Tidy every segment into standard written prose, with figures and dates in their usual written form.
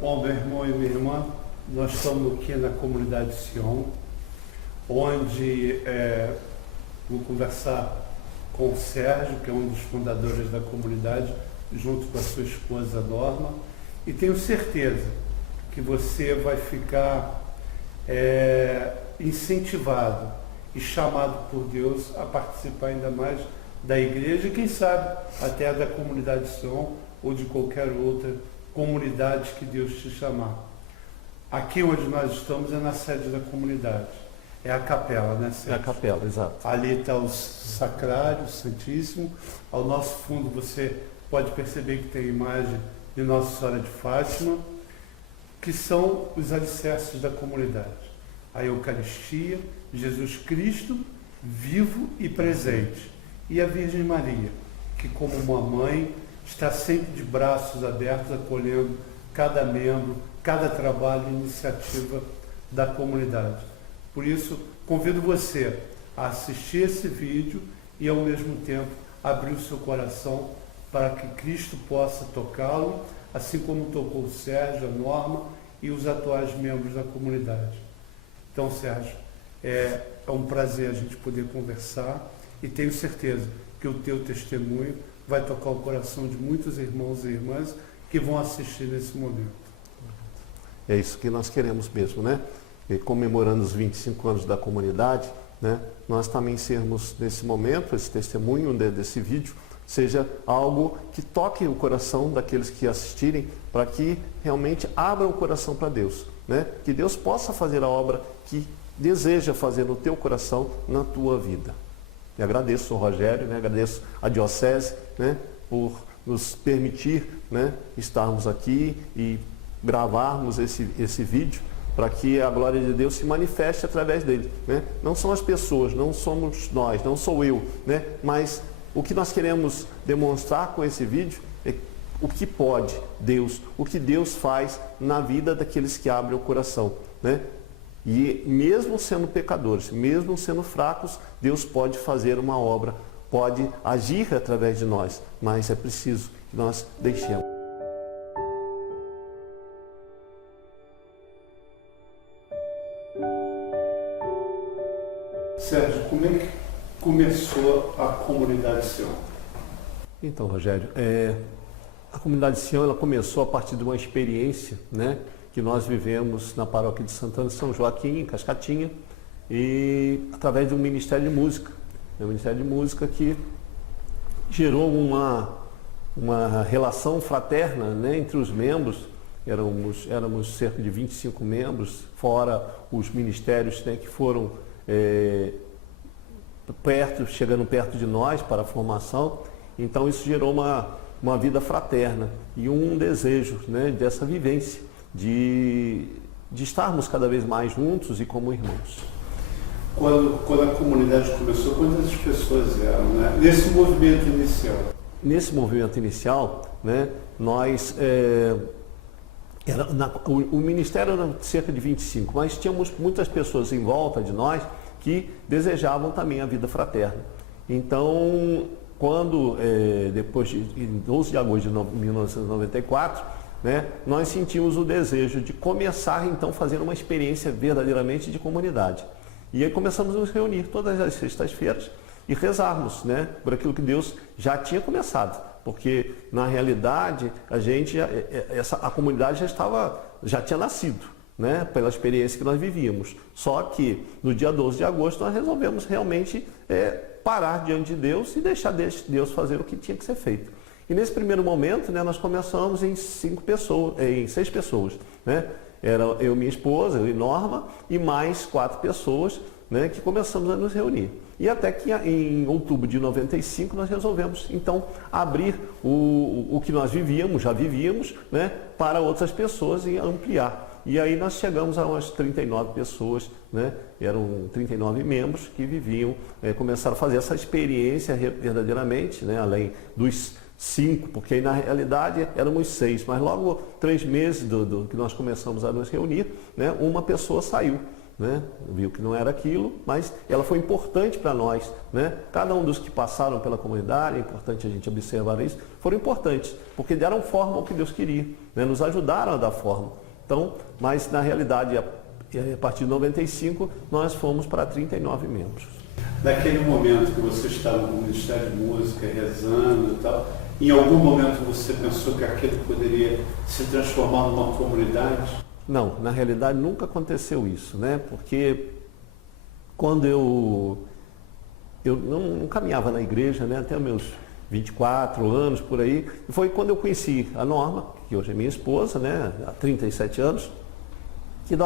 Bom, meu irmão e minha irmã, nós estamos aqui na comunidade Sion, onde vou conversar com o Sérgio, que é um dos fundadores da comunidade, junto com a sua esposa Norma, e tenho certeza que você vai ficar incentivado e chamado por Deus a participar ainda mais da igreja e quem sabe até da comunidade Sion ou de qualquer outra comunidade que Deus te chamar. Aqui onde nós estamos é na sede da comunidade. É a capela, né, Sérgio? É a capela, exato. Ali está o Sacrário, o Santíssimo. Ao nosso fundo você pode perceber que tem a imagem de Nossa Senhora de Fátima, que são os alicerces da comunidade. A Eucaristia, Jesus Cristo, vivo e presente. E a Virgem Maria, que como uma mãe está sempre de braços abertos, acolhendo cada membro, cada trabalho e iniciativa da comunidade. Por isso, convido você a assistir esse vídeo e, ao mesmo tempo, abrir o seu coração para que Cristo possa tocá-lo, assim como tocou o Sérgio, a Norma e os atuais membros da comunidade. Então, Sérgio, é um prazer a gente poder conversar e tenho certeza que o teu testemunho vai tocar o coração de muitos irmãos e irmãs que vão assistir nesse momento. É isso que nós queremos mesmo, né? E comemorando os 25 anos da comunidade, né? Nós também sermos, nesse momento, esse testemunho desse vídeo, seja algo que toque o coração daqueles que assistirem, para que realmente abram o coração para Deus, né? Que Deus possa fazer a obra que deseja fazer no teu coração, na tua vida. E agradeço ao Rogério, né? Agradeço à Diocese, né? Por nos permitir, né? Estarmos aqui e gravarmos esse vídeo para que a glória de Deus se manifeste através dele, né? Não são as pessoas, não somos nós, não sou eu, né? Mas o que nós queremos demonstrar com esse vídeo é o que pode Deus, o que Deus faz na vida daqueles que abrem o coração, né? E mesmo sendo pecadores, mesmo sendo fracos, Deus pode fazer uma obra, pode agir através de nós, mas é preciso que nós deixemos. Sérgio, como é que começou a comunidade Sion? Então, Rogério, a comunidade Sion ela começou a partir de uma experiência, né, que nós vivemos na paróquia de Santana de São Joaquim, em Cascatinha, e através de um ministério de música. Um ministério de música que gerou uma relação fraterna, né, entre os membros. Éramos cerca de 25 membros, fora os ministérios, né, que foram chegando perto de nós para a formação. Então isso gerou uma vida fraterna e um desejo, né, dessa vivência, de estarmos cada vez mais juntos e como irmãos. Quando a comunidade começou, quantas pessoas eram, né? Nesse movimento inicial? Nesse movimento inicial, né, nós... o ministério era cerca de 25, mas tínhamos muitas pessoas em volta de nós que desejavam também a vida fraterna. Então, quando, depois de 12 de agosto de 1994, né, nós sentimos o desejo de começar, então, a fazer uma experiência verdadeiramente de comunidade. E aí começamos a nos reunir todas as sextas-feiras e rezarmos, né, por aquilo que Deus já tinha começado. Porque, na realidade, a comunidade já tinha nascido, né, pela experiência que nós vivíamos. Só que, no dia 12 de agosto, nós resolvemos realmente parar diante de Deus e deixar Deus fazer o que tinha que ser feito. E nesse primeiro momento, né, nós começamos em 6 pessoas. Né? Era eu, minha esposa, eu e Norma, e mais 4 pessoas, né, que começamos a nos reunir. E até que em outubro de 95 nós resolvemos, então, abrir o que nós já vivíamos, né, para outras pessoas e ampliar. E aí nós chegamos a umas 39 pessoas, né, eram 39 membros que viviam, começaram a fazer essa experiência verdadeiramente, né, além dos 5, porque aí, na realidade éramos 6, mas logo 3 meses do que nós começamos a nos reunir, né, uma pessoa saiu. né? Viu que não era aquilo, mas ela foi importante para nós, né? Cada um dos que passaram pela comunidade, é importante a gente observar isso, foram importantes, porque deram forma ao que Deus queria, né? Nos ajudaram a dar forma. Então, mas na realidade, a partir de 95, nós fomos para 39 membros. Naquele momento que você estava no Ministério de Música, rezando e tal, em algum momento você pensou que aquilo poderia se transformar numa comunidade? Não, na realidade nunca aconteceu isso, né? Porque quando eu não caminhava na igreja, né? Até meus 24 anos, por aí, e foi quando eu conheci a Norma, que hoje é minha esposa, né? Há 37 anos, que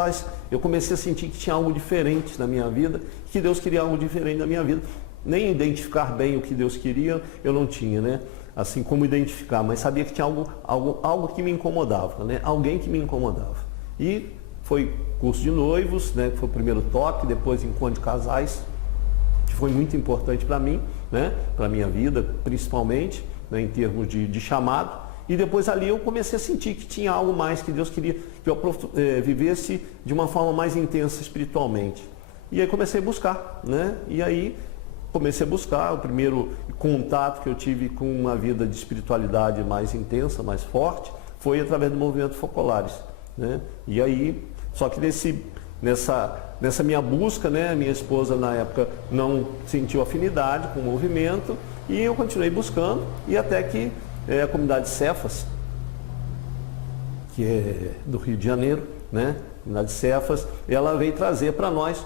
eu comecei a sentir que tinha algo diferente na minha vida, que Deus queria algo diferente na minha vida. Nem identificar bem o que Deus queria, eu não tinha, né? Assim como identificar, mas sabia que tinha algo que me incomodava, né? Alguém que me incomodava. E foi curso de noivos, né? Que foi o primeiro toque, depois encontro de casais, que foi muito importante para mim, né? Para a minha vida, principalmente, né? Em termos de chamado. E depois ali eu comecei a sentir que tinha algo mais que Deus queria que eu vivesse de uma forma mais intensa espiritualmente. E aí comecei a buscar, né? E aí comecei a buscar, o primeiro contato que eu tive com uma vida de espiritualidade mais intensa, mais forte, foi através do movimento Focolares, né? E aí, só que nessa minha busca, né, minha esposa na época não sentiu afinidade com o movimento e eu continuei buscando e até que a comunidade Cefas, que é do Rio de Janeiro, né, a comunidade Cefas, ela veio trazer para nós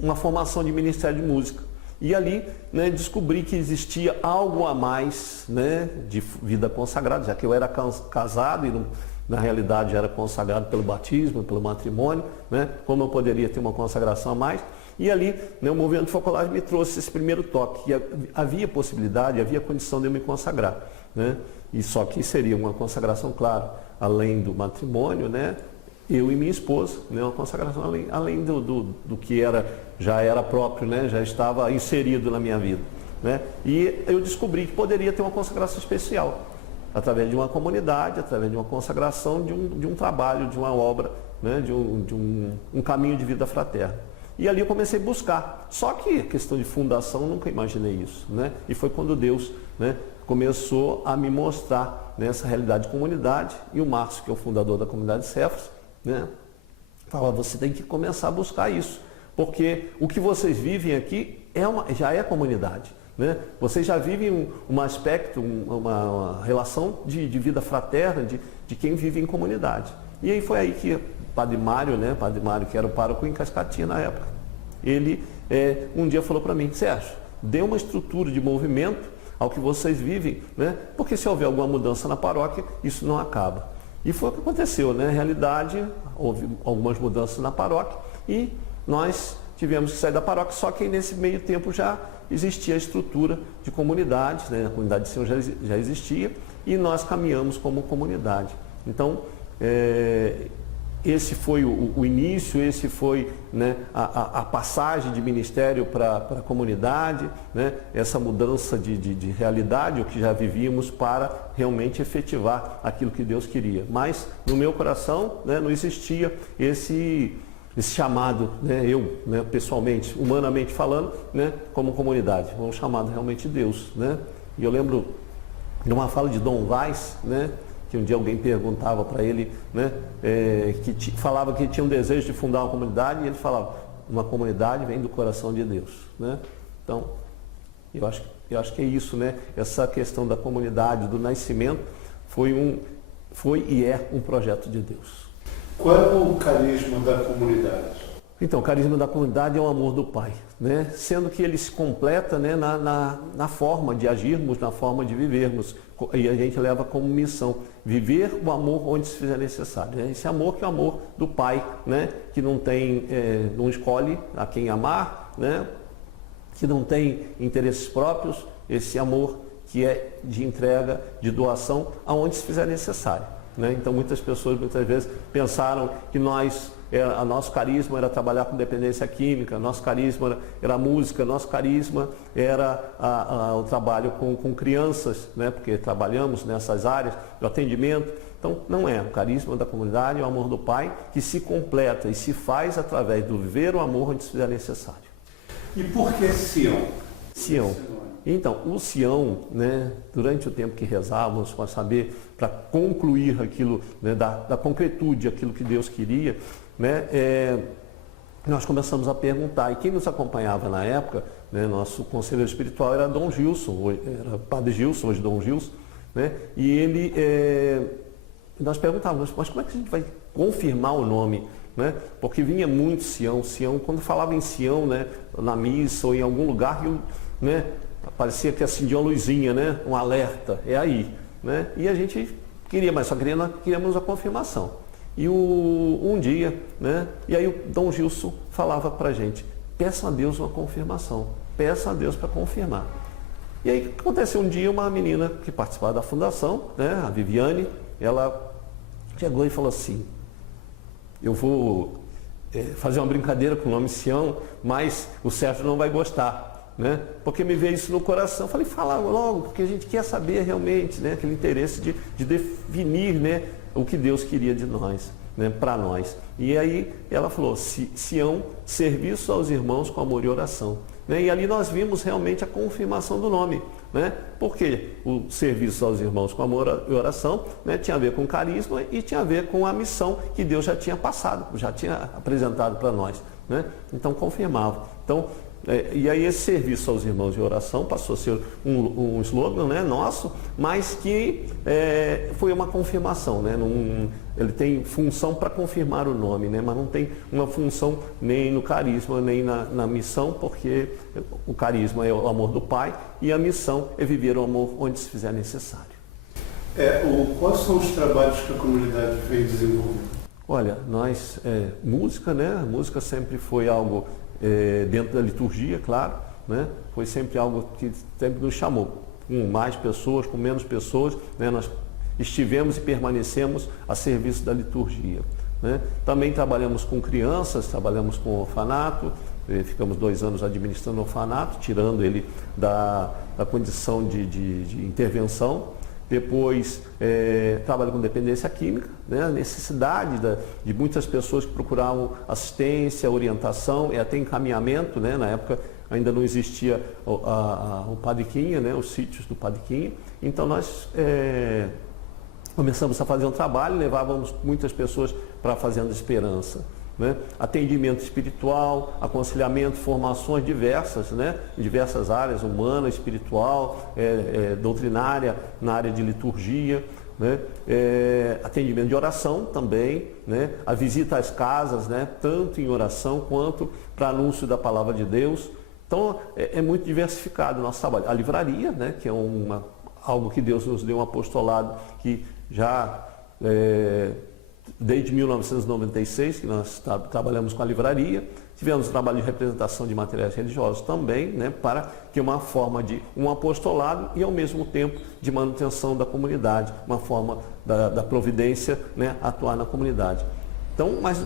uma formação de Ministério de Música. E ali, né, descobri que existia algo a mais, né, de vida consagrada, já que eu era casado e na realidade já era consagrado pelo batismo, pelo matrimônio, né, como eu poderia ter uma consagração a mais. E ali, né, o movimento Focolares me trouxe esse primeiro toque, que havia possibilidade, havia condição de eu me consagrar, né, e só que seria uma consagração, claro, além do matrimônio, né, eu e minha esposa, né, uma consagração além do que já era próprio, né, já estava inserido na minha vida, né, e eu descobri que poderia ter uma consagração especial, através de uma comunidade, através de uma consagração, de um trabalho, de uma obra, né, de um caminho de vida fraterna. E ali eu comecei a buscar, só que a questão de fundação, eu nunca imaginei isso, né, e foi quando Deus, né, começou a me mostrar, né, essa realidade de comunidade, e o Márcio, que é o fundador da comunidade Cefas, né, fala, você tem que começar a buscar isso, porque o que vocês vivem aqui já é comunidade, né? Vocês já vivem um aspecto, uma relação de vida fraterna, de quem vive em comunidade. E aí foi aí que o Padre Mário, né, Padre Mário, que era o pároco em Cascatinha na época, ele um dia falou para mim, Sérgio, dê uma estrutura de movimento ao que vocês vivem, né? Porque se houver alguma mudança na paróquia, isso não acaba. E foi o que aconteceu, né? Na realidade, houve algumas mudanças na paróquia e nós tivemos que sair da paróquia, só que nesse meio tempo já existia a estrutura de comunidade, né? A comunidade de Senhor já existia e nós caminhamos como comunidade. Então, esse foi o início, esse foi, né, a passagem de ministério para a comunidade, né, essa mudança de realidade, o que já vivíamos, para realmente efetivar aquilo que Deus queria. Mas no meu coração, né, não existia esse chamado, né, eu, né, pessoalmente, humanamente falando, né, como comunidade, um chamado realmente de Deus, né? E eu lembro de uma fala de Dom Vaz, né, que um dia alguém perguntava para ele, né, que falava que tinha um desejo de fundar uma comunidade, e ele falava, uma comunidade vem do coração de Deus, né? Então, eu acho que é isso, né? Essa questão da comunidade, do nascimento, foi e é um projeto de Deus. Qual é o carisma da comunidade? Então, o carisma da comunidade é o amor do Pai, né? Sendo que ele se completa, né, na forma de agirmos, na forma de vivermos. E a gente leva como missão viver o amor onde se fizer necessário, né? Esse amor que é o amor do Pai, né? Que não escolhe a quem amar, né? Que não tem interesses próprios, esse amor que é de entrega, de doação, aonde se fizer necessário, né? Então muitas pessoas muitas vezes pensaram que nós nosso carisma era trabalhar com dependência química, nosso carisma era a música, nosso carisma era o trabalho com crianças, né? Porque trabalhamos nessas áreas do atendimento. Então, não é o carisma da comunidade, é o amor do Pai que se completa e se faz através do viver o amor onde se fizer necessário. E por que Sião? Sião. Então, o Sião, né, durante o tempo que rezávamos para saber, para concluir aquilo, né, da concretude, aquilo que Deus queria, né, nós começamos a perguntar, e quem nos acompanhava na época, né, nosso conselheiro espiritual era Dom Gilson, era Padre Gilson, hoje Dom Gilson, né, e ele, nós perguntávamos, mas como é que a gente vai confirmar o nome? Né? Porque vinha muito Sião, quando falava em Sião, né, na missa ou em algum lugar, né, parecia que acendia uma luzinha, né, um alerta, é aí. Né? E a gente queria, mas só queríamos a confirmação. E um dia, né, e aí o Dom Gilson falava para a gente, peça a Deus uma confirmação, peça a Deus para confirmar. E aí aconteceu um dia, uma menina que participava da fundação, né, a Viviane, ela chegou e falou assim, eu vou fazer uma brincadeira com o nome Sião, mas o Sérgio não vai gostar, né? Porque me veio isso no coração. Eu falei, fala logo, porque a gente quer saber realmente, né? Aquele interesse de definir, né, o que Deus queria de nós, né, para nós. E aí ela falou, Sião, serviço aos irmãos com amor e oração. Né? E ali nós vimos realmente a confirmação do nome. Né? Porque o serviço aos irmãos com amor e oração, né, tinha a ver com carisma e tinha a ver com a missão que Deus já tinha passado, já tinha apresentado para nós. Né? Então confirmava. Então, e aí esse serviço aos irmãos de oração passou a ser um slogan, né, nosso, mas que foi uma confirmação. Né? Ele tem função para confirmar o nome, né? Mas não tem uma função nem no carisma, nem na missão, porque o carisma é o amor do Pai e a missão é viver o amor onde se fizer necessário. Quais são os trabalhos que a comunidade vem desenvolvendo? Olha, nós, música, né? A música sempre foi algo dentro da liturgia, claro, né? Foi sempre algo que sempre nos chamou, com mais pessoas, com menos pessoas, né? Nós estivemos e permanecemos a serviço da liturgia. Né? Também trabalhamos com crianças, trabalhamos com orfanato, ficamos 2 anos administrando o orfanato, tirando ele da condição de intervenção. Depois, trabalho com dependência química, né? A necessidade de muitas pessoas que procuravam assistência, orientação e até encaminhamento, né? Na época ainda não existia o Padre Quinha, né? Os sítios do Padre Quinha. Então nós começamos a fazer um trabalho, levávamos muitas pessoas para a Fazenda Esperança. Né? Atendimento espiritual, aconselhamento, formações diversas, né? Em diversas áreas, humana, espiritual, doutrinária, na área de liturgia, né? Atendimento de oração também, né? A visita às casas, né? Tanto em oração quanto para anúncio da palavra de Deus. Então é muito diversificado o nosso trabalho. A livraria, né? Que é algo que Deus nos deu, um apostolado que já desde 1996 que nós trabalhamos com a livraria, tivemos trabalho de representação de materiais religiosos também, né, para que uma forma de um apostolado e ao mesmo tempo de manutenção da comunidade, uma forma da providência, né, atuar na comunidade. Então, mas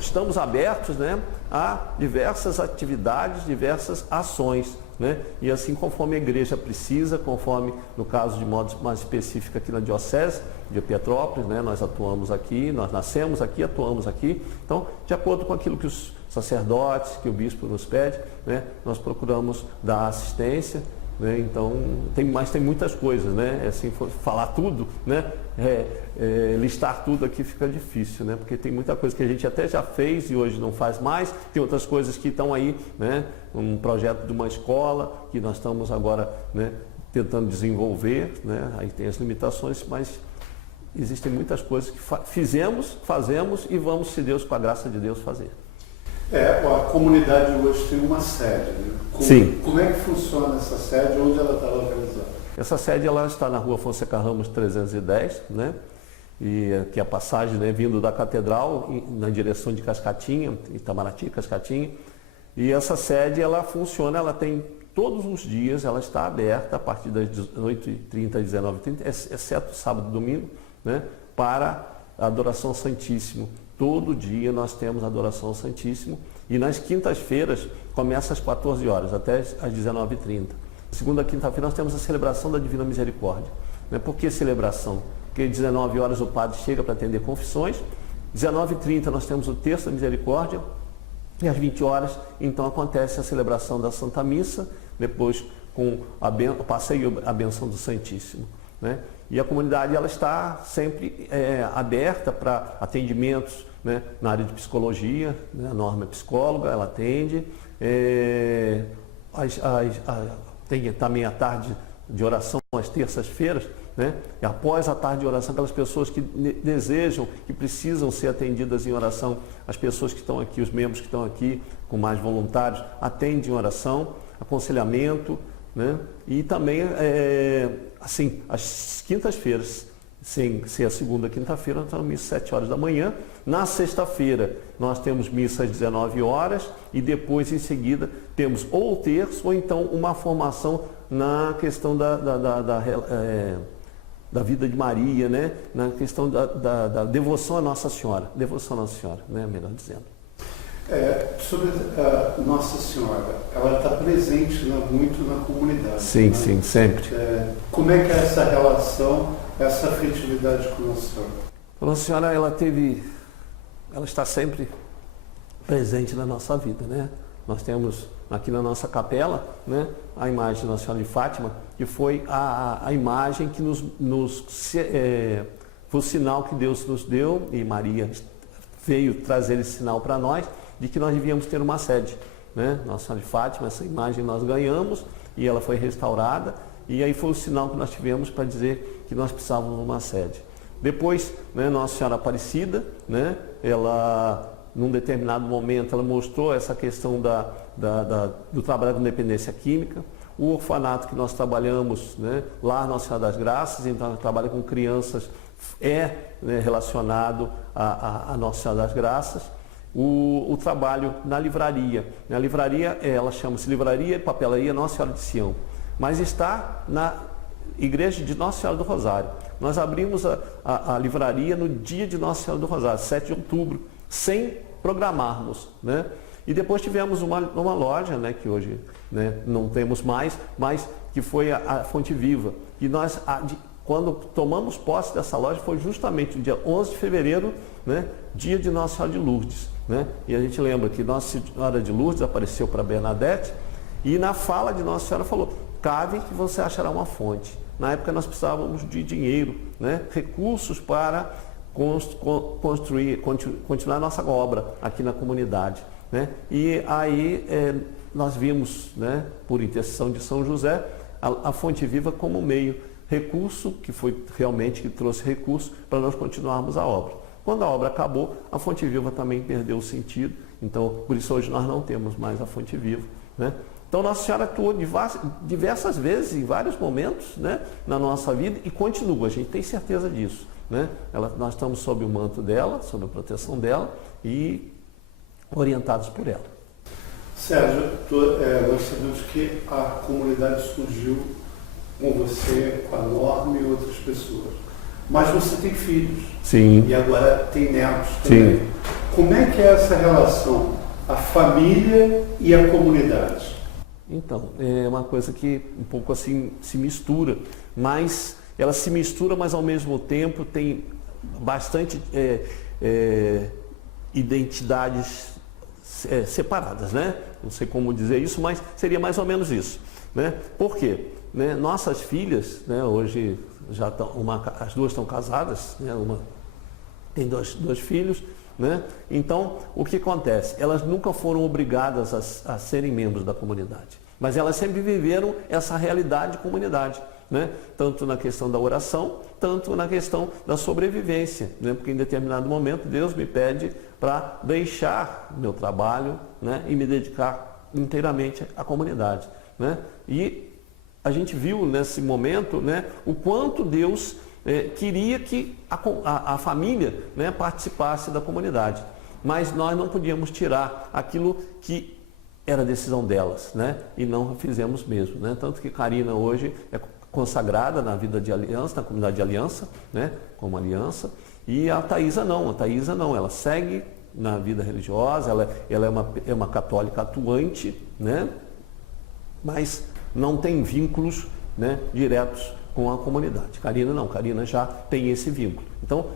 estamos abertos, né, a diversas atividades, diversas ações. Né? E assim conforme a igreja precisa, conforme no caso de modo mais específico aqui na Diocese de Petrópolis, né? Nós atuamos aqui, nós nascemos aqui, atuamos aqui. Então, de acordo com aquilo que os sacerdotes, que o bispo nos pede, né? Nós procuramos dar assistência. Né? Então, tem muitas coisas, né? Assim, falar tudo, né? Listar tudo aqui fica difícil, né? Porque tem muita coisa que a gente até já fez e hoje não faz mais, tem outras coisas que estão aí, né? Um projeto de uma escola que nós estamos agora, né, tentando desenvolver, né? Aí tem as limitações, mas existem muitas coisas que fazemos e vamos, se Deus, com a graça de Deus, fazer. A comunidade hoje tem uma sede, né? Sim. Como é que funciona essa sede? Onde ela está localizada? Essa sede ela está na Rua Fonseca Ramos 310, né? E aqui a passagem, né, vindo da Catedral na direção de Cascatinha, Itamaraty, Cascatinha. E essa sede ela funciona, ela tem todos os dias, ela está aberta a partir das 18h30 às 19h30, exceto sábado e domingo, né? Para a adoração ao Santíssimo. todo dia nós temos adoração ao Santíssimo e nas quintas-feiras começa às 14 horas até às 19h30. Segunda quinta-feira nós temos a celebração da Divina Misericórdia. Por que celebração? Porque às 19 horas o padre chega para atender confissões, 19h30 nós temos o Terço da Misericórdia e às 20 horas então acontece a celebração da Santa Missa, depois com o passeio a benção do Santíssimo. E a comunidade ela está sempre aberta para atendimentos, na área de psicologia, a Norma é psicóloga, ela atende, tem também a tarde de oração às terças-feiras, e após a tarde de oração, aquelas pessoas que desejam, que precisam ser atendidas em oração, as pessoas que estão aqui, os membros que estão aqui, com mais voluntários, atendem em oração, aconselhamento, e também, assim, às quintas-feiras, sem ser a segunda quinta-feira, nós temos missa às 7 horas da manhã. Na sexta-feira, nós temos missa às 19 horas e depois, em seguida, temos ou o terço ou então uma formação na questão da vida de Maria, na questão da devoção à Nossa Senhora. Devoção à Nossa Senhora, melhor dizendo. Sobre a Nossa Senhora, ela está presente muito na comunidade. Sim, sim, sempre. Como é que é essa relação, essa afetividade com Nossa Senhora? A Nossa Senhora, ela está sempre presente na nossa vida, Nós temos aqui na nossa capela, a imagem de Nossa Senhora de Fátima, que foi a imagem que foi o sinal que Deus nos deu, e Maria veio trazer esse sinal para nós, de que nós devíamos ter uma sede. Nossa Senhora de Fátima, essa imagem nós ganhamos e ela foi restaurada, e aí foi o sinal que nós tivemos para dizer que nós precisávamos de uma sede. Depois, Nossa Senhora Aparecida, ela, num determinado momento, ela mostrou essa questão do trabalho com dependência química. O orfanato que nós trabalhamos, lá Nossa Senhora das Graças, então trabalha com crianças, relacionado a Nossa Senhora das Graças. O trabalho na livraria. A livraria, ela chama-se Livraria e Papelaria Nossa Senhora de Sião, mas está na Igreja de Nossa Senhora do Rosário. Nós abrimos a livraria no dia de Nossa Senhora do Rosário, 7 de outubro, sem programarmos. E depois tivemos uma loja, que hoje não temos mais, mas que foi a Fonte Viva. E nós, quando tomamos posse dessa loja, foi justamente no dia 11 de fevereiro, dia de Nossa Senhora de Lourdes. E a gente lembra que Nossa Senhora de Lourdes apareceu para Bernadette e na fala de Nossa Senhora falou: cave que você achará uma fonte. Na época nós precisávamos de dinheiro, recursos para continuar a nossa obra aqui na comunidade. E aí nós vimos, por intercessão de São José, a Fonte Viva como meio, recurso que foi realmente que trouxe recurso para nós continuarmos a obra. Quando a obra acabou, a Fonte Viva também perdeu o sentido, então por isso hoje nós não temos mais a Fonte Viva. Então Nossa Senhora atuou diversas vezes, em vários momentos, na nossa vida e continua, a gente tem certeza disso. Nós estamos sob o manto dela, sob a proteção dela e orientados por ela. Sérgio, nós sabemos que a comunidade surgiu com você, com a Norma e outras pessoas. Mas você tem filhos. Sim. E agora tem netos também. Sim. Como é que é essa relação, a família e a comunidade? Então, é uma coisa que um pouco assim se mistura, mas ela se mistura, mas ao mesmo tempo tem bastante identidades separadas, Não sei como dizer isso, mas seria mais ou menos isso, Por quê? Nossas filhas, hoje já as duas estão casadas, uma tem dois filhos, Então, o que acontece? Elas nunca foram obrigadas a serem membros da comunidade, mas elas sempre viveram essa realidade de comunidade, Tanto na questão da oração, tanto na questão da sobrevivência, Porque em determinado momento Deus me pede para deixar meu trabalho, e me dedicar inteiramente à comunidade, E a gente viu nesse momento, o quanto Deus queria que a família, participasse da comunidade, mas nós não podíamos tirar aquilo que era decisão delas, e não fizemos mesmo, Tanto que Karina hoje é consagrada na vida de aliança, na comunidade de aliança, como aliança, E a Thaisa não, ela segue na vida religiosa, ela é uma católica atuante, né? Mas não tem vínculos, né, diretos com a comunidade. Karina não, Karina já tem esse vínculo. Então,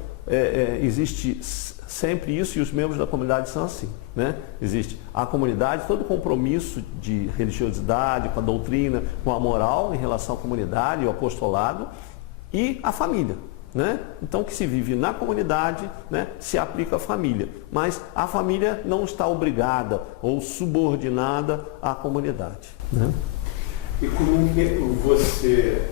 existe sempre isso, e os membros da comunidade são assim, né? Existe a comunidade, todo compromisso de religiosidade, com a doutrina, com a moral em relação à comunidade e ao apostolado, e a família, né? Então, que se vive na comunidade, né, se aplica à família, mas a família não está obrigada ou subordinada à comunidade, né? E como que você,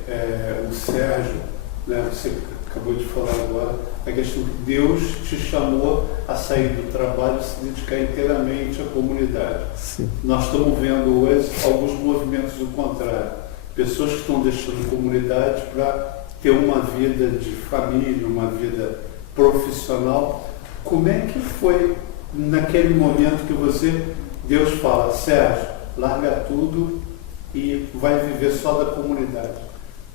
o Sérgio, né, você acabou de falar agora, a questão que Deus te chamou a sair do trabalho e se dedicar inteiramente à comunidade. Sim. Nós estamos vendo hoje alguns movimentos do contrário. Pessoas que estão deixando comunidade para ter uma vida de família, uma vida profissional. Como é que foi naquele momento que Deus fala, Sérgio, larga tudo e vai viver só da comunidade?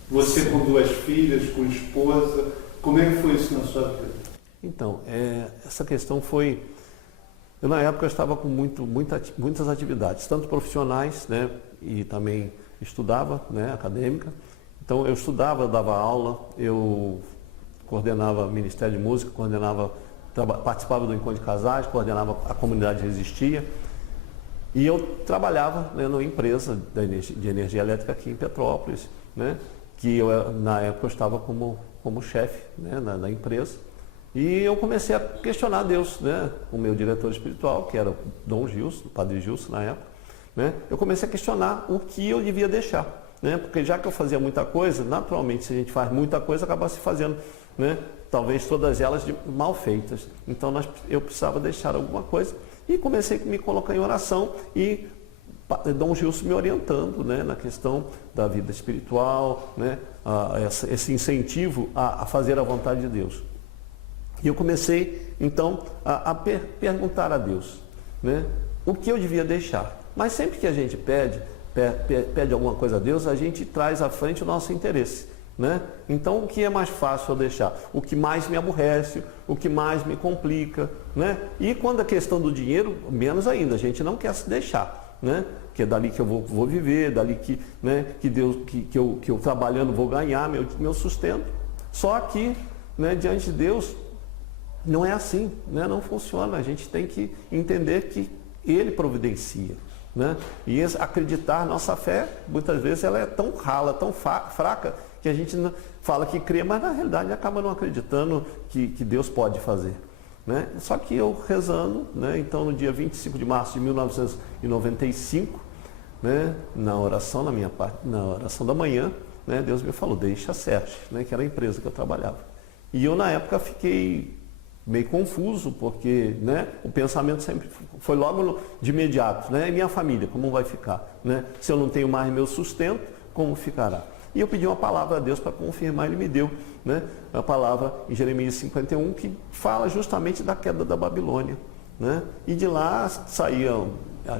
Você com 2 filhas, com esposa, como é que foi isso na sua vida? Então, essa questão foi... Eu, na época, estava com muitas atividades, tanto profissionais, né, e também estudava, né, acadêmica. Então, eu estudava, eu dava aula, eu coordenava Ministério de Música, participava do Encontro de Casais, coordenava a Comunidade Resistia. E eu trabalhava, né, numa empresa de energia elétrica aqui em Petrópolis, né, que na época eu estava como chefe, né, na empresa. E eu comecei a questionar Deus, né, o meu diretor espiritual, que era o Dom Gilson, o Padre Gilson na época, né. Eu comecei a questionar o que eu devia deixar, né, porque já que eu fazia muita coisa, naturalmente, se a gente faz muita coisa, acaba se fazendo, né, talvez todas elas mal feitas. Então eu precisava deixar alguma coisa e comecei a me colocar em oração e Dom Gilson me orientando, né, na questão da vida espiritual, né, esse incentivo a fazer a vontade de Deus. E eu comecei, então, a perguntar a Deus, né, o que eu devia deixar. Mas sempre que a gente pede alguma coisa a Deus, a gente traz à frente o nosso interesse, né? Então, o que é mais fácil eu deixar? O que mais me aborrece, o que mais me complica, né? E quando a questão do dinheiro, menos ainda, a gente não quer se deixar, né? Que é dali que eu vou viver, dali que, né, que eu trabalhando vou ganhar meu sustento. Só que, né, diante de Deus, não é assim, né? Não funciona. A gente tem que entender que Ele providencia, né? E acreditar, nossa fé, muitas vezes ela é tão rala, tão fraca, que a gente fala que crê, mas na realidade acaba não acreditando que Deus pode fazer, né? Só que eu rezando, né, então no dia 25 de março de 1995, né, na oração da manhã, né, Deus me falou, deixa a Sérgio, né, que era a empresa que eu trabalhava. E eu na época fiquei meio confuso, porque, né, o pensamento sempre foi logo de imediato, né, e minha família, como vai ficar, né? Se eu não tenho mais meu sustento, como ficará? E eu pedi uma palavra a Deus para confirmar, Ele me deu, né, a palavra em Jeremias 51, que fala justamente da queda da Babilônia, né? E de lá saíam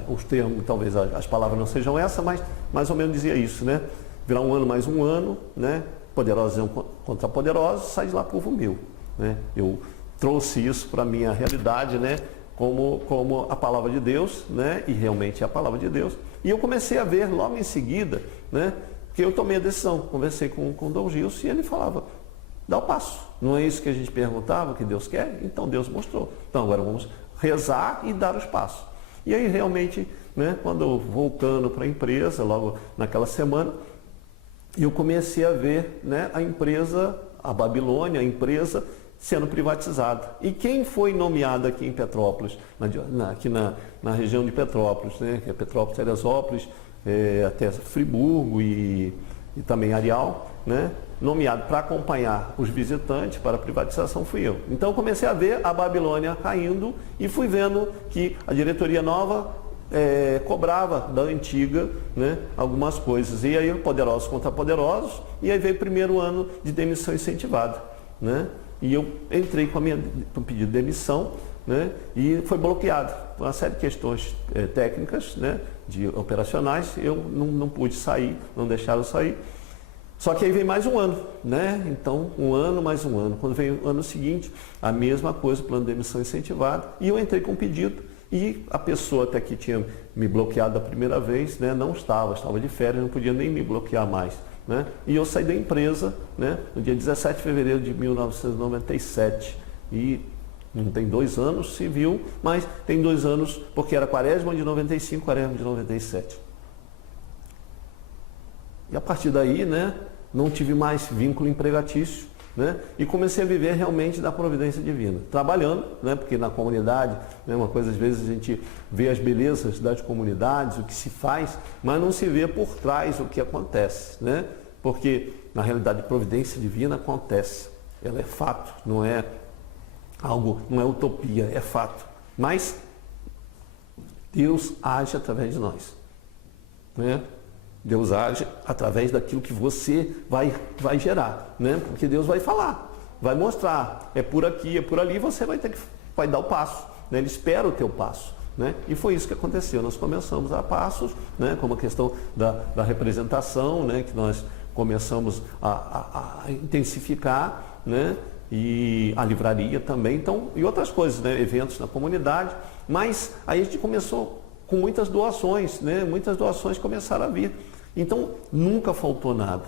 os termos, talvez as palavras não sejam essas, mas mais ou menos dizia isso, né? Virá um ano mais um ano, né? Poderosos contra poderosos, sai de lá povo meu, né? Eu trouxe isso para a minha realidade, né, como a palavra de Deus, né, e realmente é a palavra de Deus. E eu comecei a ver logo em seguida, né, que eu tomei a decisão, conversei com o Dom Gilson e ele falava, dá o passo. Não é isso que a gente perguntava, que Deus quer? Então Deus mostrou. Então agora vamos rezar e dar os passos. E aí realmente, né, quando eu voltando para a empresa, logo naquela semana, eu comecei a ver, né, a empresa, a Babilônia, a empresa sendo privatizada. E quem foi nomeado aqui em Petrópolis, aqui na região de Petrópolis, né, que é Petrópolis, Teresópolis, até Friburgo e também Areal, né, nomeado para acompanhar os visitantes para a privatização fui eu. Então eu comecei a ver a Babilônia caindo e fui vendo que a diretoria nova cobrava da antiga, né, algumas coisas. E aí poderosos contra poderosos, e aí veio o primeiro ano de demissão incentivada, né? E eu entrei com o pedido de demissão, né, e foi bloqueado por uma série de questões técnicas, né, operacionais. Eu não pude sair, não deixaram sair. Só que aí vem mais um ano, né? Então, um ano mais um ano. Quando vem o ano seguinte, a mesma coisa, o plano de demissão incentivado. E eu entrei com um pedido e a pessoa até que tinha me bloqueado da primeira vez, né, não estava de férias, não podia nem me bloquear mais. Né? E eu saí da empresa, né, no dia 17 de fevereiro de 1997. E não tem 2 anos civil, mas tem 2 anos, porque era quaresma de 95, quaresma de 97. E a partir daí, né, não tive mais vínculo empregatício, né, e comecei a viver realmente da providência divina. Trabalhando, né, porque na comunidade, né, uma coisa às vezes a gente vê as belezas das comunidades, o que se faz, mas não se vê por trás o que acontece, né, porque na realidade providência divina acontece, ela é fato, não é algo, não é utopia, é fato. Mas Deus age através de nós, né? Deus age através daquilo que você vai gerar, né? Porque Deus vai falar, vai mostrar, é por aqui, é por ali, você vai dar o passo, né? Ele espera o teu passo, né? E foi isso que aconteceu. Nós começamos a passos, né? Como a questão da representação, né? Que nós começamos a intensificar, né? E a livraria também, então, e outras coisas, né? Eventos na comunidade, mas aí a gente começou com muitas doações, né? Muitas doações começaram a vir. Então, nunca faltou nada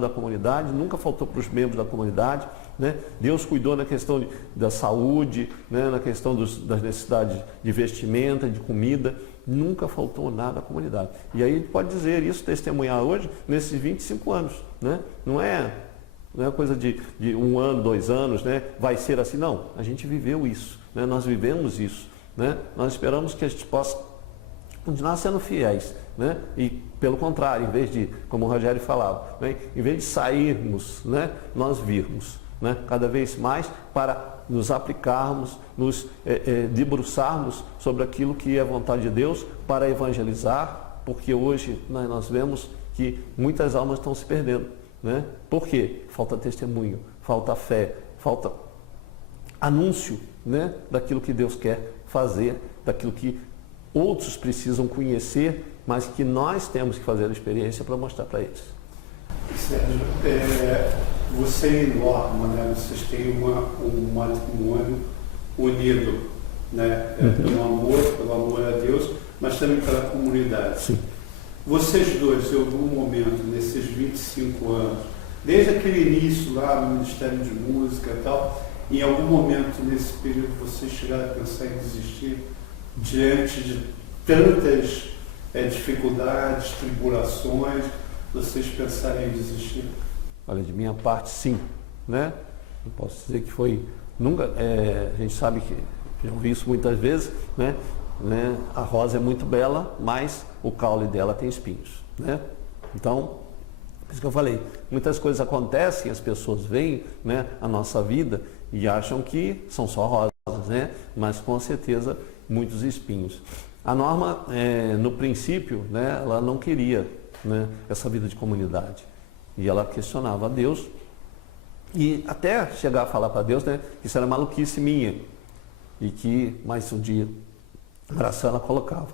da comunidade, nunca faltou para os membros da comunidade, né? Deus cuidou na questão da saúde, né? Na questão das necessidades de vestimenta, de comida, nunca faltou nada à comunidade. E aí a gente pode dizer isso, testemunhar hoje, nesses 25 anos, né? Não é coisa de 1 ano, 2 anos, né? Vai ser assim, não, a gente viveu isso, né? Nós vivemos isso, né? Nós esperamos que a gente possa continuar sendo fiéis, né? E pelo contrário, em vez de, como o Rogério falava, né? Em vez de sairmos, né? Nós virmos, né? Cada vez mais para nos aplicarmos, nos debruçarmos sobre aquilo que é a vontade de Deus para evangelizar, porque hoje nós vemos que muitas almas estão se perdendo, né? Por quê? Falta testemunho, falta fé, falta anúncio, né? Daquilo que Deus quer fazer, daquilo que outros precisam conhecer, mas que nós temos que fazer a experiência para mostrar para eles. Sérgio, você e Norma, né, vocês têm um matrimônio unido, né, pelo amor a Deus, mas também pela comunidade. Sim. Vocês dois, em algum momento, nesses 25 anos, desde aquele início lá no Ministério de Música e tal, em algum momento nesse período vocês chegaram a pensar em desistir diante de tantas dificuldades, tribulações, vocês pensarem em desistir? Olha, de minha parte, sim, né? Não posso dizer que foi nunca. A gente sabe que já ouvi isso muitas vezes, né? A rosa é muito bela, mas o caule dela tem espinhos, né? Então, por isso que eu falei, muitas coisas acontecem, as pessoas veem, né, a nossa vida e acham que são só rosas, né? Mas com certeza muitos espinhos. A Norma, no princípio, né, ela não queria, né, essa vida de comunidade. E ela questionava a Deus e até chegar a falar para Deus, né, que isso era maluquice minha. E que mais um dia, a oração ela colocava,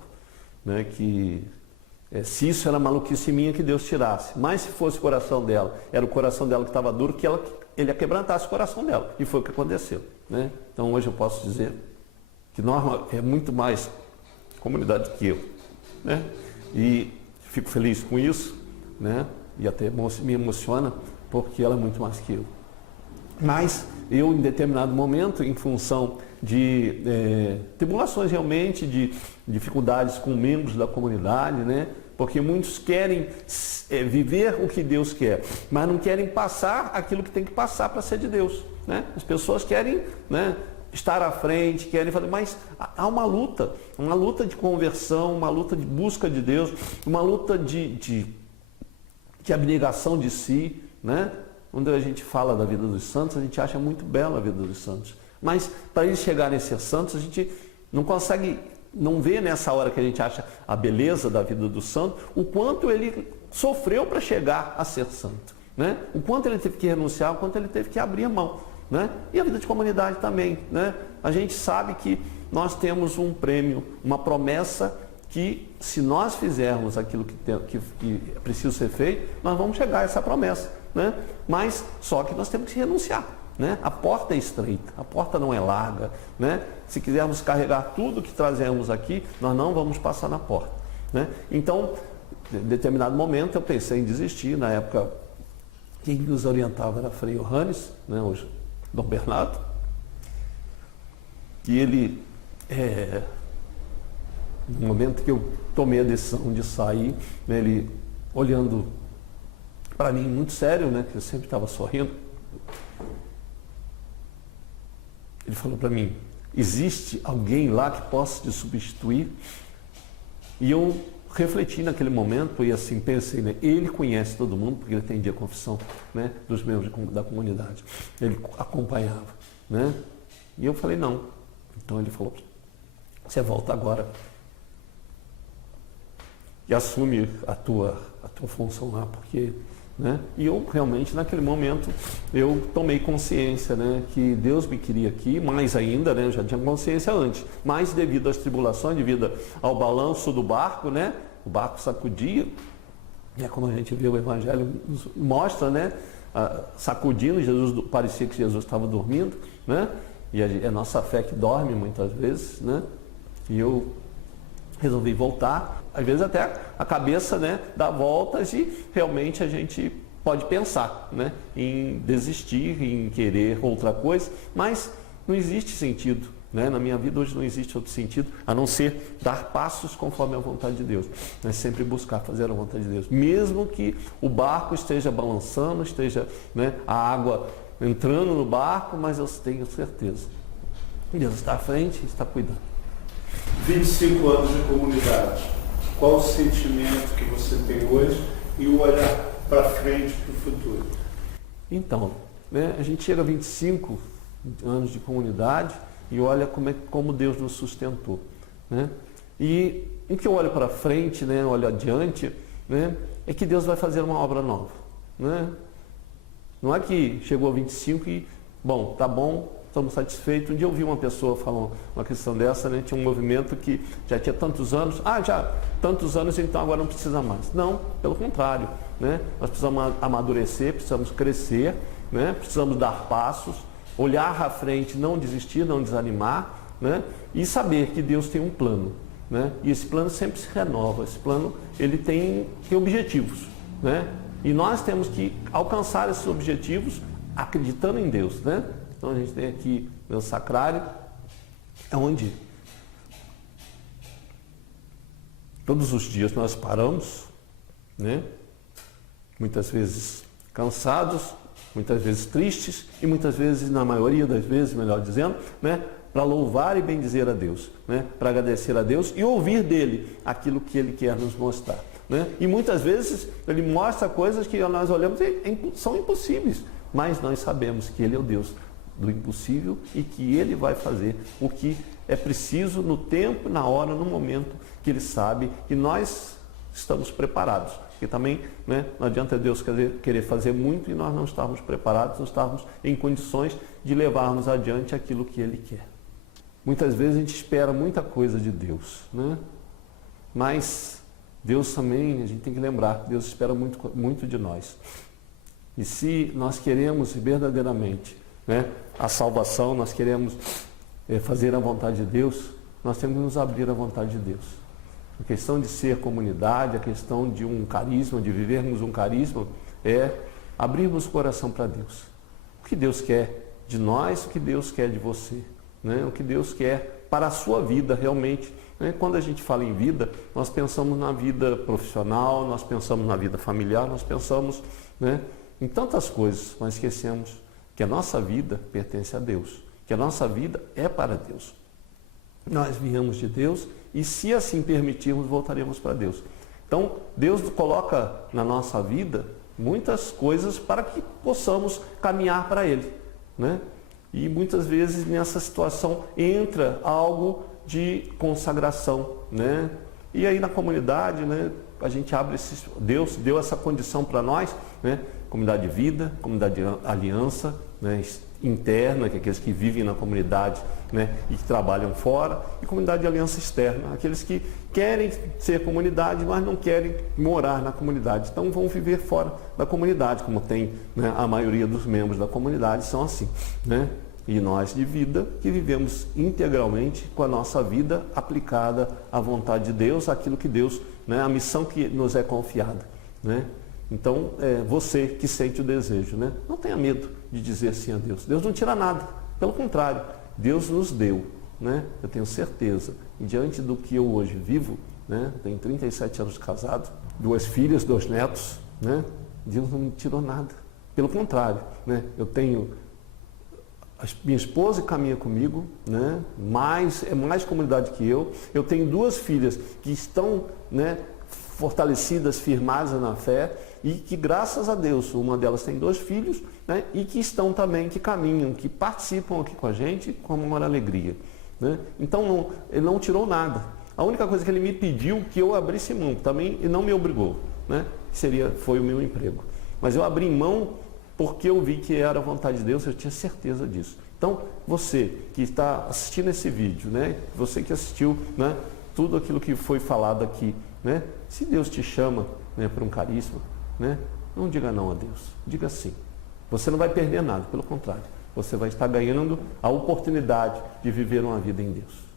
né, que se isso era maluquice minha, que Deus tirasse. Mas se fosse o coração dela, era o coração dela que estava duro, que ele quebrantasse o coração dela. E foi o que aconteceu, né? Então hoje eu posso dizer que Norma é muito mais comunidade que eu, né? E fico feliz com isso, né? E até me emociona, porque ela é muito mais que eu. Mas eu, em determinado momento, em função de tribulações realmente, de dificuldades com membros da comunidade, né? Porque muitos querem viver o que Deus quer, mas não querem passar aquilo que tem que passar para ser de Deus, né? As pessoas querem, né, estar à frente, querem fazer, mas há uma luta de conversão, uma luta de busca de Deus, uma luta de abnegação de si, né? Quando a gente fala da vida dos santos, a gente acha muito bela a vida dos santos, mas para eles chegarem a ser santos, a gente não consegue, não vê nessa hora que a gente acha a beleza da vida do santo, o quanto ele sofreu para chegar a ser santo, né? O quanto ele teve que renunciar, o quanto ele teve que abrir a mão, né? E a vida de comunidade também, né? A gente sabe que nós temos um prêmio, uma promessa que se nós fizermos aquilo que é preciso ser feito, nós vamos chegar a essa promessa, né? Mas só que nós temos que renunciar, né? A porta é estreita, a porta não é larga, né? Se quisermos carregar tudo que trazemos aqui, nós não vamos passar na porta, né? Então, em determinado momento eu pensei em desistir. Na época, quem nos orientava era Frei Johannes, né? Hoje Dom Bernardo, e ele, no momento que eu tomei a decisão de sair, né, ele olhando para mim muito sério, né, que eu sempre estava sorrindo, ele falou para mim: existe alguém lá que possa te substituir? E eu refleti naquele momento e assim pensei, né, ele conhece todo mundo, porque ele atendia a confissão, né, dos membros da comunidade, ele acompanhava, né? E eu falei: não. Então ele falou: você volta agora e assume a tua função lá, porque, né? E eu realmente naquele momento eu tomei consciência, né, que Deus me queria aqui, mais ainda, né, eu já tinha consciência antes, mas devido às tribulações, devido ao balanço do barco, né, o barco sacudia, e é como a gente vê o Evangelho mostra, né, sacudindo, Jesus, parecia que Jesus estava dormindo, né? E é nossa fé que dorme muitas vezes, né? E eu resolvi voltar. Às vezes até a cabeça, né, dá voltas e realmente a gente pode pensar, né, em desistir, em querer outra coisa, mas não existe sentido, né? Na minha vida hoje não existe outro sentido a não ser dar passos conforme a vontade de Deus. É sempre buscar fazer a vontade de Deus, mesmo que o barco esteja balançando, esteja, né, a água entrando no barco, mas eu tenho certeza que Deus está à frente e está cuidando. 25 anos de comunidade, qual o sentimento que você tem hoje e o olhar para frente, para o futuro? Então, né, a gente chega a 25 anos de comunidade e olha como Deus nos sustentou, né? E o que eu olho para frente, né, olho adiante, né, é que Deus vai fazer uma obra nova, né? Não é que chegou a 25 e, bom, tá bom, estamos satisfeitos. Um dia eu ouvi uma pessoa falar uma questão dessa, né? Tinha um movimento que já tinha tantos anos, já tantos anos, então agora não precisa mais. Não, pelo contrário, né? Nós precisamos amadurecer, precisamos crescer, né? Precisamos dar passos, olhar à frente, não desistir, não desanimar, né? E saber que Deus tem um plano, né? E esse plano sempre se renova, esse plano ele tem objetivos, né? E nós temos que alcançar esses objetivos acreditando em Deus, né? Então a gente tem aqui o sacrário, é onde todos os dias nós paramos, né? Muitas vezes cansados, muitas vezes tristes e muitas vezes, na maioria das vezes, melhor dizendo, né, para louvar e bendizer a Deus, né? Para agradecer a Deus e ouvir dele aquilo que ele quer nos mostrar, né? E muitas vezes ele mostra coisas que nós olhamos e são impossíveis, mas nós sabemos que ele é o Deus do impossível e que ele vai fazer o que é preciso no tempo, na hora, no momento que ele sabe que nós estamos preparados. Porque também, né, não adianta Deus querer fazer muito e nós não estarmos preparados, não estarmos em condições de levarmos adiante aquilo que ele quer. Muitas vezes a gente espera muita coisa de Deus, né? Mas Deus também, a gente tem que lembrar, Deus espera muito, muito de nós. E se nós queremos verdadeiramente, né, a salvação, nós queremos fazer a vontade de Deus, nós temos que nos abrir à vontade de Deus. A questão de ser comunidade, a questão de um carisma, de vivermos um carisma, é abrirmos o coração para Deus. O que Deus quer de nós, o que Deus quer de você, né? O que Deus quer para a sua vida realmente. Né? Quando a gente fala em vida, nós pensamos na vida profissional, nós pensamos na vida familiar, nós pensamos, né, em tantas coisas, mas esquecemos que a nossa vida pertence a Deus, que a nossa vida é para Deus. Nós viemos de Deus e, se assim permitirmos, voltaremos para Deus. Então, Deus coloca na nossa vida muitas coisas para que possamos caminhar para Ele, né? E muitas vezes nessa situação entra algo de consagração, né? E aí na comunidade, né, a gente abre Deus deu essa condição para nós né? Comunidade de vida, comunidade de aliança, né? Interna, que é aqueles que vivem na comunidade, né? E que trabalham fora, e comunidade de aliança externa, aqueles que querem ser comunidade, mas não querem morar na comunidade, então vão viver fora da comunidade, como tem, né? A maioria dos membros da comunidade são assim, né? E nós de vida, que vivemos integralmente com a nossa vida aplicada à vontade de Deus, aquilo que Deus, né? A missão que nos é confiada, né? Então, você que sente o desejo, né? Não tenha medo de dizer sim a Deus. Deus não tira nada, pelo contrário, Deus nos deu, né? Eu tenho certeza. E diante do que eu hoje vivo, né? Tenho 37 anos de casado, 2 filhas, 2 netos, né? Deus não me tirou nada. Pelo contrário, né? Eu tenho minha esposa caminha comigo, né? É mais comunidade que eu. Eu tenho 2 filhas que estão, né? Fortalecidas, firmadas na fé, e que graças a Deus, uma delas tem 2 filhos, né? E que estão também, que caminham, que participam aqui com a gente com uma alegria, né? Então ele não tirou nada. A única coisa que ele me pediu que eu abrisse mão também, e não me obrigou, né? Foi o meu emprego. Mas eu abri mão porque eu vi que era a vontade de Deus, eu tinha certeza disso. Então, você que está assistindo esse vídeo, né? Você que assistiu, né? Tudo aquilo que foi falado aqui, né? Se Deus te chama, né, para um carisma, né? Não diga não a Deus, diga sim. Você não vai perder nada, pelo contrário, você vai estar ganhando a oportunidade de viver uma vida em Deus.